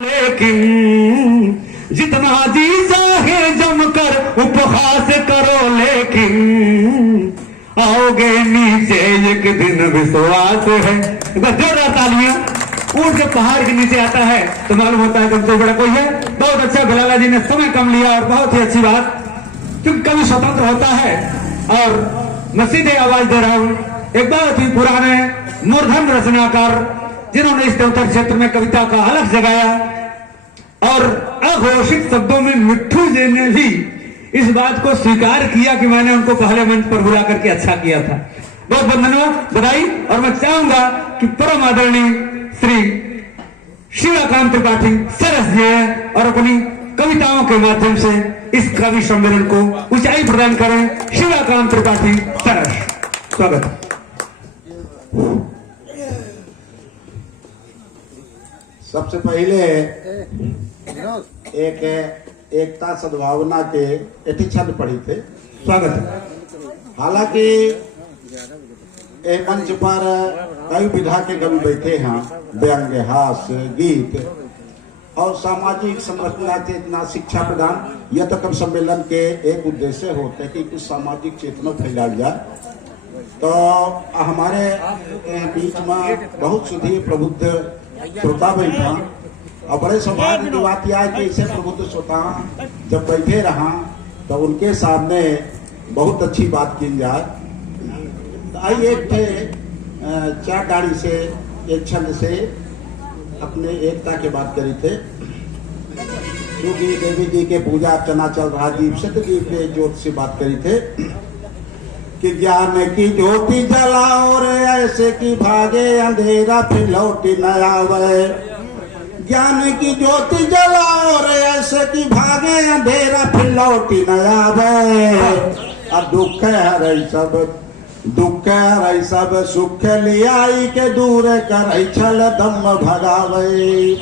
लेकिन जितना जी चाहे जमकर उपहास करो, लेकिन आओगे नीचे एक दिन विश्वास है। जोरदार तालियां। ऊंट जब पहाड़ के नीचे आता है तो मालूम होता है कि तो बड़ा कोई है। बहुत अच्छा बिलाला जी ने समय कम लिया और बहुत ही अच्छी बात, क्योंकि कवि स्वतंत्र होता है। और मैं सीधे आवाज दे रहा हूं एक बहुत ही पुराने मूर्धन रचनाकार, जिन्होंने इस देवतर क्षेत्र में कविता का अलग जगाया। और अघोषित शब्दों में मिट्ठू जी ने भी इस बात को स्वीकार किया कि मैंने उनको पहले मंच पर बुला करके अच्छा किया था। बहुत बहुत धन्यवाद, बधाई। और मैं चाहूंगा कि परम आदरणीय श्री शिवाकांत त्रिपाठी सरस जी हैं और अपनी कविताओं के माध्यम से इस कवि सम्मेलन को ऊंचाई प्रदान करें। शिवाकांत त्रिपाठी सरस, स्वागत। सबसे पहले एक एकता सद्भावना के एटी छंद पढ़ी थे, स्वागत है। हालांकि एक मंच पर कई विधा के कवि बैठे हैं, व्यंग, हास्य, गीत और सामाजिक संरचना चेतना, शिक्षा प्रदान। यह तो कवि सम्मेलन के एक उद्देश्य होते हैं कि कुछ सामाजिक चेतना फैलाई जाए। तो हमारे बीच में बहुत सुधी प्रबुद्ध श्रोता बैठा और बड़े सौभाग्य की बात यह है कि ऐसे प्रबुद्ध श्रोता जब बैठे रहा तो उनके सामने बहुत अच्छी बात की जाए। तो आइए एक थे चार गाड़ी से एक छंद से अपने एकता की बात करी थे, क्योंकि देवी जी के पूजा अर्चना चल रहा, दीप सतदीप के ज्योत से बात करी थे कि ज्ञान की ज्योति जलाओ रे, ऐसे की भागे अंधेरा फिर लौटी न आवे। ज्ञान की ज्योति जलाओ रे, ऐसे की भागे अंधेरा फिर लौटी न आवे। अब दुख है सब, दुख है सब, सुख लियाई के दूर कर छल दम भगावे।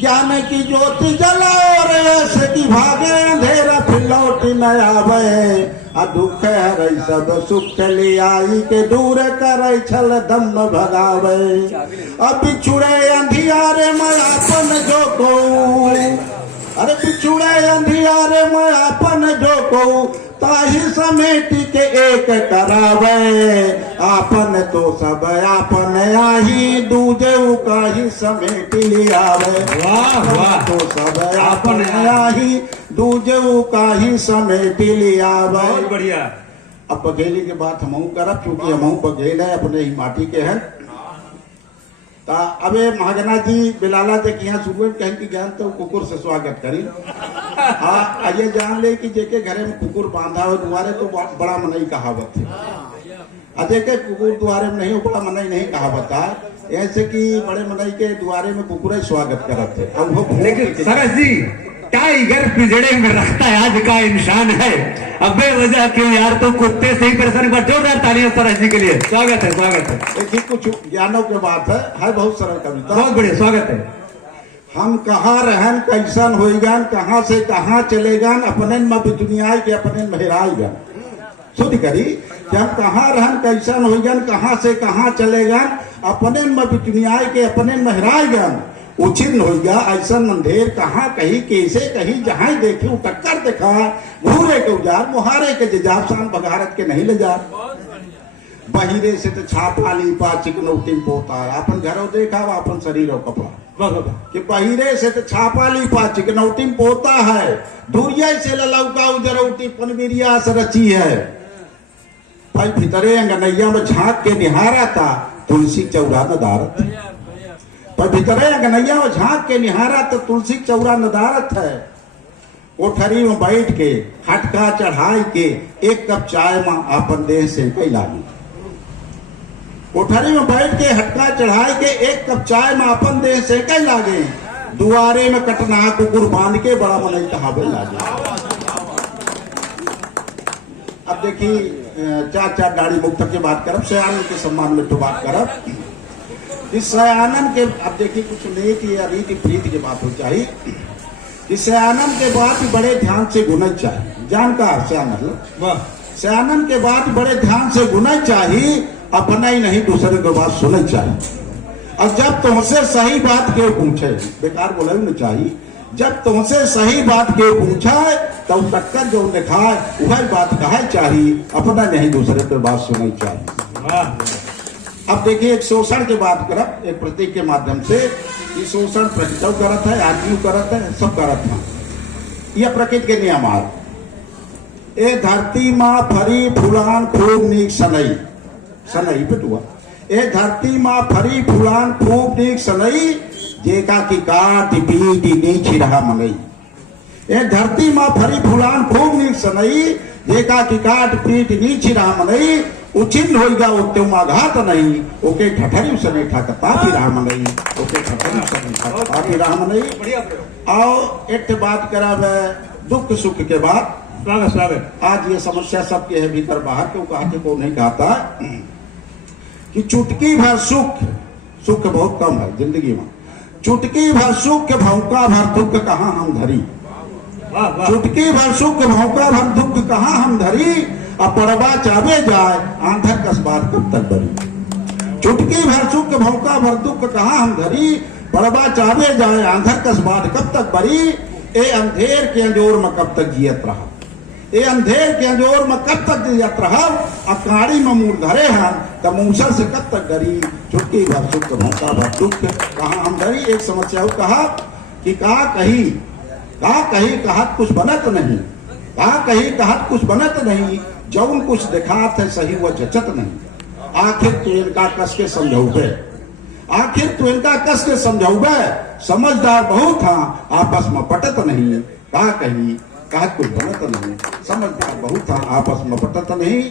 ज्ञान की ज्योति जलाओ रे, ऐसे की भागे अंधेरा फिर लौटी न आवे। दुख है सब, सुख लियाई के दूर कर छल दम भगावे। अब बिछुड़े अंधियारे में अपन जो को, अरे बिछुड़े अंधियारे में अपन जो को, ताही समेट के एक करावे। आपन तो सब आपन आही, दूजे का ही समेट लियावे। वाह वाह। तो सब आपन आही, दूजे का ही समेट लियावे। बहुत बढ़िया। अब बघेली के बात हम करब, चूंकि हम बघेल है, अपने ही माटी के हैं। अबे महाजना जी बिलाला जे यहाँ शुरू कहें कि ज्ञान तो कुकुर से स्वागत करी। हाँ, ये जान ले कि जेके घरे में कुकुर बांधा हो दुआरे तो बड़ा मनई कहावत है। जेके कुकुर दुआरे में नहीं, बड़ा मनई नहीं कहावत है। ऐसे कि बड़े मनई के दुआरे में कुकुर स्वागत करते हैं। अब वो लेकिन सरस जी, टाइगर पिंजड़े में रखता है आज का इंसान है, अब बेवजह क्यों यार, तो कुत्ते से ही परेशान कर। जोरदार तालियां सरस जी के लिए, स्वागत है, स्वागत है। देखिए कुछ ज्ञानों की बात है बहुत सरल कविता। बहुत बढ़िया, स्वागत है। हम कहाँ रहन कैसन होइगन, कहाँ से कहाँ चलेगन, अपने में दुनिया के अपने महराइगन। शुद्ध करी कि हम कहाँ रहन कैसन होइगन, कहाँ से कहाँ चलेगन, अपने में दुनिया के अपने महराइगन। उचित होगा ऐसा अंधेर कहाँ कहीं कैसे कहीं, जहाँ देखे टक्कर देखा, घूरे के उजार, मुहारे के जजाब, शान बघारत के नहीं ले जा। बहिरे से तो छापा लीपा चिकनौटी पोता, अपन घरों देखा अपन शरीर और कपड़ा कि बहिरे से तो छापा लीपा चिकनौटी पोता है, धुरिया से ललौका उजरौटी पनबिरिया से रची है। भाई भीतरे अंगनैया में झांक के निहारा था, तुलसी चौरा नदारत। पर भीतरे अंगनैया में झांक के निहारा तो तुलसी चौरा नदारत है। कोठरी में बैठ के हटका चढ़ाई के एक कप चाय में आपन देह से कई लागी। कोठरी में बैठ के हटका चढ़ाई के एक कप चाय में अपन देह से कई लागे। दुआरे में कटना कुकुर बांध के बड़ा मनई कहावे लागे। अब देखिए चार चार दाढ़ी मुक्त की बात करब, सयानन के सम्मान में तो बात करब। इस सयानन के अब देखिए कुछ नीति या रीति प्रीति की बात हो चाहिए। इस सयानन के बाद बड़े ध्यान से गुना चाहिए। जानकार सयानन, सयानन के बाद बड़े ध्यान से गुना चाहिए, अपना ही नहीं दूसरे के बात सुनना चाहिए। और जब तुमसे सही बात क्यों पूछे, बेकार बोला भी नहीं चाहिए, जब तुमसे सही बात क्यों पूछा तब टक्कर जो दिखाए वही बात कहे चाहिए, अपना नहीं दूसरे पे बात सुननी चाहिए। अब देखिए एक शोषण के बात करब एक प्रतीक के माध्यम से, ये शोषण प्रकृति करत है, आदमी करत है, सब करत है, यह प्रकृति के नियम आ। ए धरती माँ फरी फुलान खूब नीक सनई, सनई पिटुआ, ए धरती माँ फरी फुलान खूब नीक सनई, जेका की काट पीट नीच रहा मनई। ए धरती माँ फरी फुलान खूब नीक सनई, जेका की काट पीट नीच रहा मनई, उचिन होगा उत्तम आघात नहीं, ओके ठठरी से नहीं ठाकता फिर राम नहीं, ओके ठठरी से नहीं ठाकता फिर राम नहीं। आओ एक बात कराब दुख सुख के बाद, स्वागत स्वागत। आज ये समस्या सबके है भीतर बाहर, क्यों कहते को नहीं कहता कि चुटकी भर सुख, सुख बहुत कम है जिंदगी में, चुटकी भर सुख भौका भर दुख कहाँ हम धरी, चुटकी भर सुख भौका भर दुख कहाँ हम धरी, अपरवा चावे जाए आंधर कसबार कब तक बरी। चुटकी भर सुख भौका भर दुख कहाँ हम धरी, परवा चावे जाए आंधर कसबार कब तक बरी। ए अंधेर के अंजोर में कब तक जियत रहा, ए अंधेर के अंजोर में कब तक जियत रहा, अकाड़ी में मूर धरे हैं तब मूसर से कब तक डरी। चुटकी भर सुख भौका भर दुख कहाँ हम धरी। एक समस्या कहा कि कहा कही कहत कुछ बनत नहीं, कहा कही कहत कुछ बनत नहीं, जौन कुछ दिखात है सही वह जचत नहीं। आखिर तो इनका कस के समझौबे, आखिर तो इनका कस के समझौबे, समझदार बहुत हाँ आपस में पटत नहीं, कहा कही कहत कुछ बनत नहीं, समझदार बहुत हाँ आपस में पटत नहीं।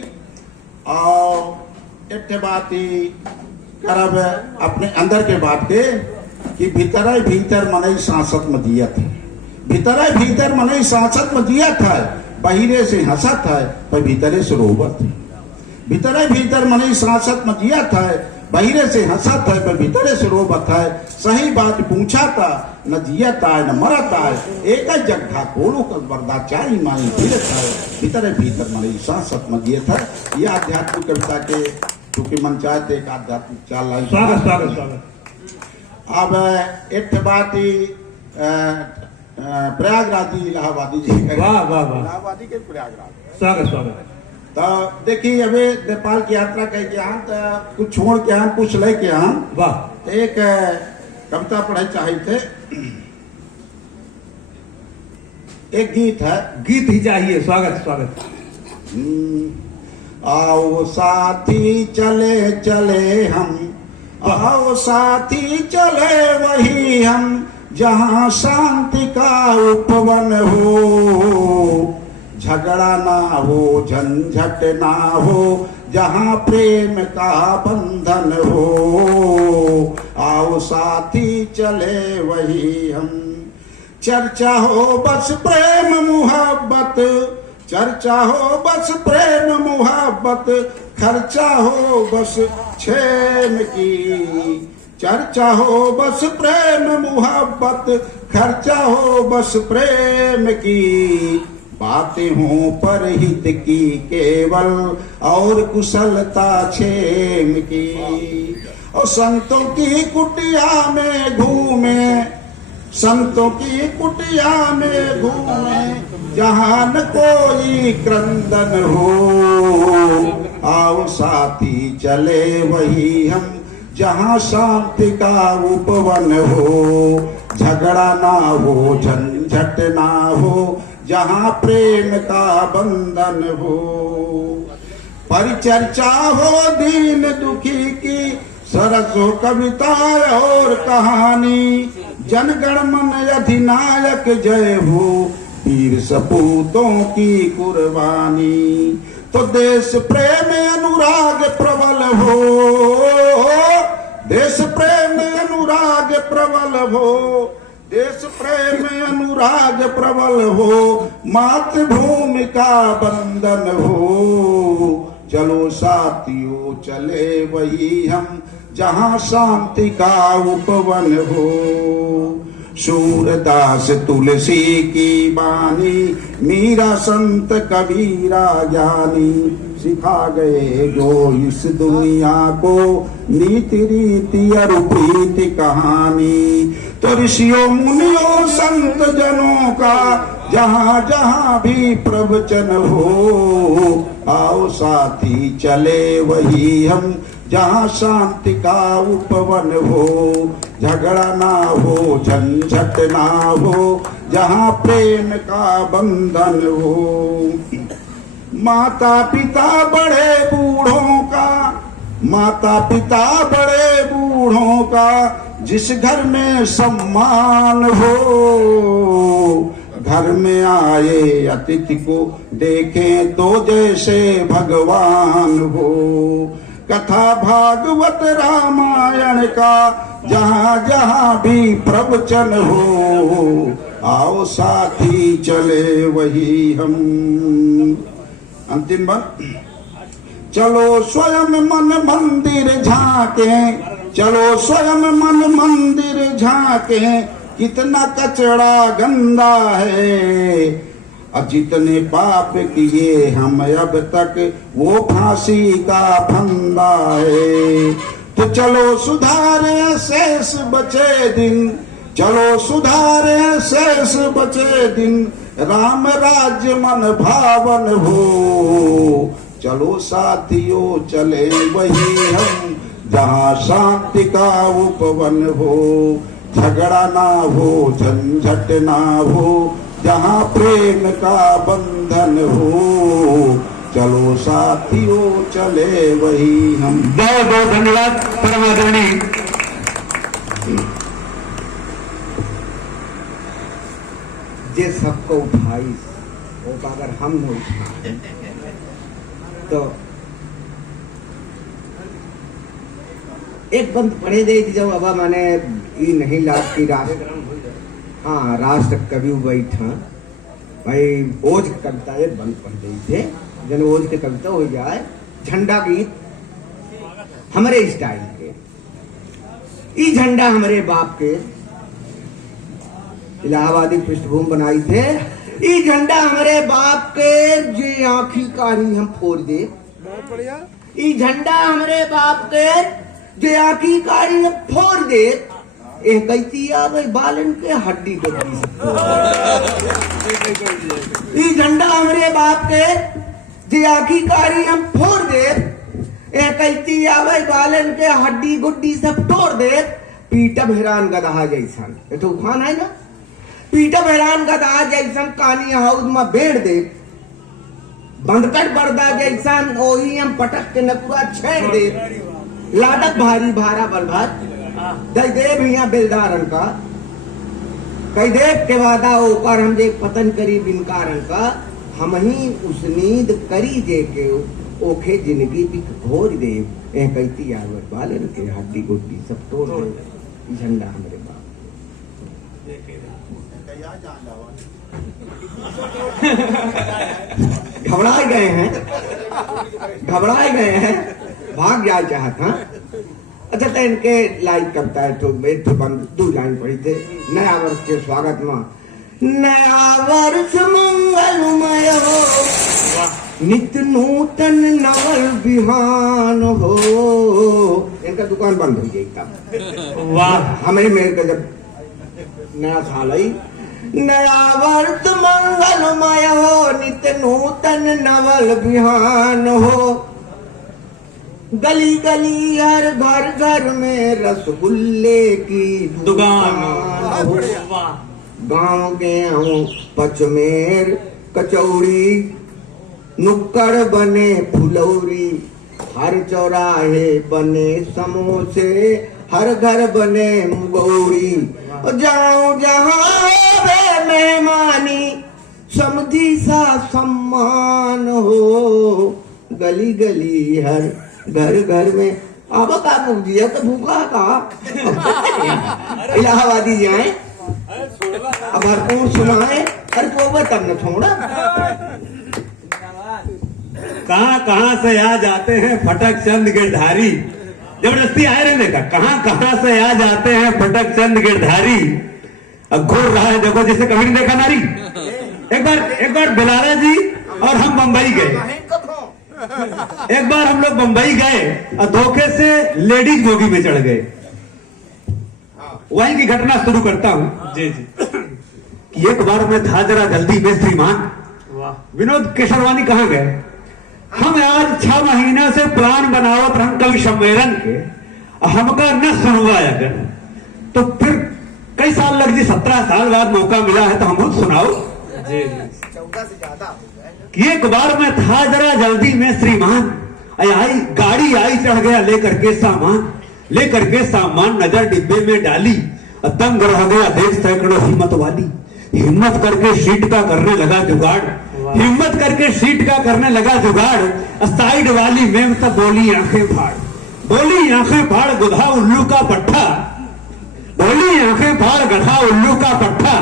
और एक बात ही करब अपने अंदर के बात के कि भीतर भीतर मनई सांसत में जियत है, भीतर भीतर मनई सांसत में जियत है, बहिरे से हंसत है पर भीतरे से रोबत है। भीतरे भीतर मनी सांसत में जियत है, बहिरे से हंसत है पर भीतरे से रोबत है। सही बात पूछा था न जियत है न मरत है, एक जगह कोलू कर बर्दा चाई माई गिरत है, भीतरे भीतर मनी सांसत में जियत है। ये आध्यात्मिक कविता के चूंकि मन चाहते एक आध्यात्मिक चाल लाई। स्वागत स्वागत स्वागत। अब एक बात ही प्रयागराजी इलाहाबादी जी, वाह वाह वाह, इलाहाबादी के प्रयागराज। स्वागत स्वागत। तो देखिए अबे नेपाल की यात्रा कह के आन तो कुछ छोड़ के आन कुछ ले के आन। वाह। एक कविता पढ़े चाहे थे, एक गीत है, गीत ही चाहिए। स्वागत स्वागत। आओ साथी चले चले हम, आओ साथी चले वही हम, जहाँ शांति का उपवन हो, झगड़ा ना हो झंझट ना हो, जहाँ प्रेम का बंधन हो। आओ साथी चले वही हम, चर्चा हो बस प्रेम मुहब्बत, चर्चा हो बस प्रेम मुहब्बत, खर्चा हो बस छेम की, चर्चा हो बस प्रेम मुहब्बत, खर्चा हो बस प्रेम की, बातें हों पर हित की केवल और कुशलता क्षेम की। और संतों की कुटिया में घूमे, संतों की कुटिया में घूमे, जहाँ न कोई क्रंदन हो। आओ साथी चले वही हम, जहाँ शांति का उपवन हो, झगड़ा ना हो झंझट ना हो, जहाँ प्रेम का बंधन हो। परिचर्चा हो दीन दुखी की, सरस हो कविता और कहानी, जनगण मन अधिनायक जय हो, वीर सपूतों की कुर्बानी। तो देश प्रेम अनुराग प्रबल हो, देश प्रेम अनुराग प्रबल हो, देश प्रेम अनुराग प्रबल हो, मातृभूमि का बंधन हो। चलो साथियों चले वही हम, जहाँ शांति का उपवन हो। सूरदास तुलसी की बानी, मीरा संत कबीरा ज्ञानी, सिखा गए जो इस दुनिया को नीति रीति और प्रीति कहानी। तो ऋषियों मुनियों संत जनों का जहाँ जहाँ भी प्रवचन हो, आओ साथी चले वही हम जहाँ शांति का उपवन हो। झगड़ा ना हो झंझट ना हो जहाँ प्रेम का बंधन हो। माता पिता बड़े बूढ़ों का, माता पिता बड़े बूढ़ों का जिस घर में सम्मान हो, घर में आए अतिथि को देखें तो जैसे भगवान हो। कथा भागवत रामायण का जहाँ जहाँ भी प्रवचन हो, आओ साथी चले वही हम। अंतिम बात, चलो स्वयं मन मंदिर झांके, चलो स्वयं मन मंदिर झांके, कितना कचरा गंदा है। अब जितने पाप किए हम अब तक वो फांसी का फंदा है। तो चलो सुधारे शेष बचे दिन, चलो सुधारे शेष बचे दिन, राम राज्य मन भावन हो। चलो साथियों चले वही हम जहाँ शांति का उपवन हो। झगड़ा ना हो झंझट ना हो जहाँ प्रेम का बंधन हो। चलो साथियों चले वही हम। बहुत बहुत धन्यवाद परमादरणीय। जे सबको उठाई वो अगर हम न उठाए तो एक बंद पढ़े दे जब अब मैंने ये नहीं लाभ की राष्ट्र, हाँ राष्ट्र कवि बैठा भाई ओज की कविता एक बंद पढ़ गई थे जन ओज की कविता हो जाए। झंडा गीत हमारे स्टाइल के, ई झंडा हमारे बाप के इलाहाबादी पृष्ठभूमि बनाई थे। ई झंडा हमारे बाप के जे आँखी कारी हम फोड़ दे। ई झंडा हमारे बाप के जे आँखी कारी हम फोड़ दे। एक कैतिया भाई बालन के हड्डी गोदी। ई झंडा हमारे बाप के जे आँखी कारी हम फोड़ दे। एक कैतिया भाई बालन के हड्डी गुड्डी सब तोड़ दे। पीटब हैरान गधा जैसन, ये तो उफान है ना। पीटब हैरान गधा जैसन कानी हाउस में बेड़ दे। बंदकट बरदा जैसन ओही हम पटक के नकुआ छेड़ दे। लाडक भारी भारा बलभात दई दे भैया बेलदारन का, कई देव के वादा ओकर हम जे पतन करी बिनकारन का। हम ही उस नींद करी जे के ओखे जिंदगी भी घोर दे। ए कहती आवत बालन के हड्डी गुड्डी सब तोड़ दे। झंडा हमारे बाप घबराए गए हैं, घबराए गए हैं, भाग जाए चाहता। अच्छा तो इनके लाइक करता है तो बंद 2 लाइन पढ़ी थे। नया वर्ष के स्वागत में। नया वर्ष मंगलमय हो, नित्य नूतन नवल बिहान हो। इनका दुकान बंद हो जाएगी। वाह, हमें मेरे का जब नया साल आई। नया वर्ष मंगलमय हो, नित्य नूतन नवल बिहान हो। गली गली हर घर घर में रसगुल्ले की दुकान हो। गाँव गेहूं पचमेर कचौड़ी, नुक्कड़ बने फुलौरी। हर चौराहे बने समोसे, हर घर बने मुगौरी। जाऊं जहाँ वे मेहमानी, समझी सा सम्मान हो। गली गली हर घर घर में अब का मुझे तो भूखा का इलाहाबादी जाए अब भरपूर सुनाए। अरे को तब न छोड़ा। कहाँ कहाँ से आ जाते हैं फटक चंद गिरधारी। जबरदस्ती आए रहे देखा, कहाँ कहाँ से आ जाते हैं फटक चंद गिरधारी। अब घूर रहा है देखो जैसे कभी नहीं देखा नारी। एक बार बिलारा जी और हम बम्बई गए। एक बार हम लोग बंबई गए और धोखे से लेडीज बोगी में चढ़ गए। वहीं की घटना शुरू करता हूं जी जी। कि एक बार मैं था जरा जल्दी में श्रीमान वाह। विनोद केशरवानी कहाँ गए। हम आज 6 महीना से प्लान बनावत हम कवि सम्मेलन के, हमका न सुनवा अगर तो फिर कई साल लग जी, 17 साल बाद मौका मिला है तो हम खुद सुनाओ। जी जी। कि एक बार मैं था जरा जल्दी में श्रीमान, आई गाड़ी आई, चढ़ गया लेकर के सामान नजर डिब्बे में डाली, दंग रह गया देख सैकड़ों हिम्मत वाली। हिम्मत करके सीट का करने लगा जुगाड़, हिम्मत करके सीट का करने लगा जुगाड़। साइड वाली मेम तो बोली आंखें फाड़ गुधा उल्लू का पट्टा, बोली आंखें फाड़ गधा उल्लू का पट्टा।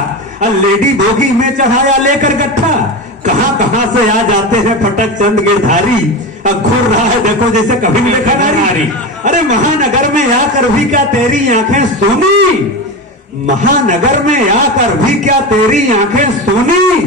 लेडी बोगी में चढ़ाया लेकर गट्ठा, कहां से आ जाते हैं फटक चंद गिरधारी। घूर रहा है देखो जैसे कभी नहीं देखा नारी। अरे महानगर में आकर भी क्या तेरी आंखें सोनी, महानगर में आकर भी क्या तेरी आंखें सोनी।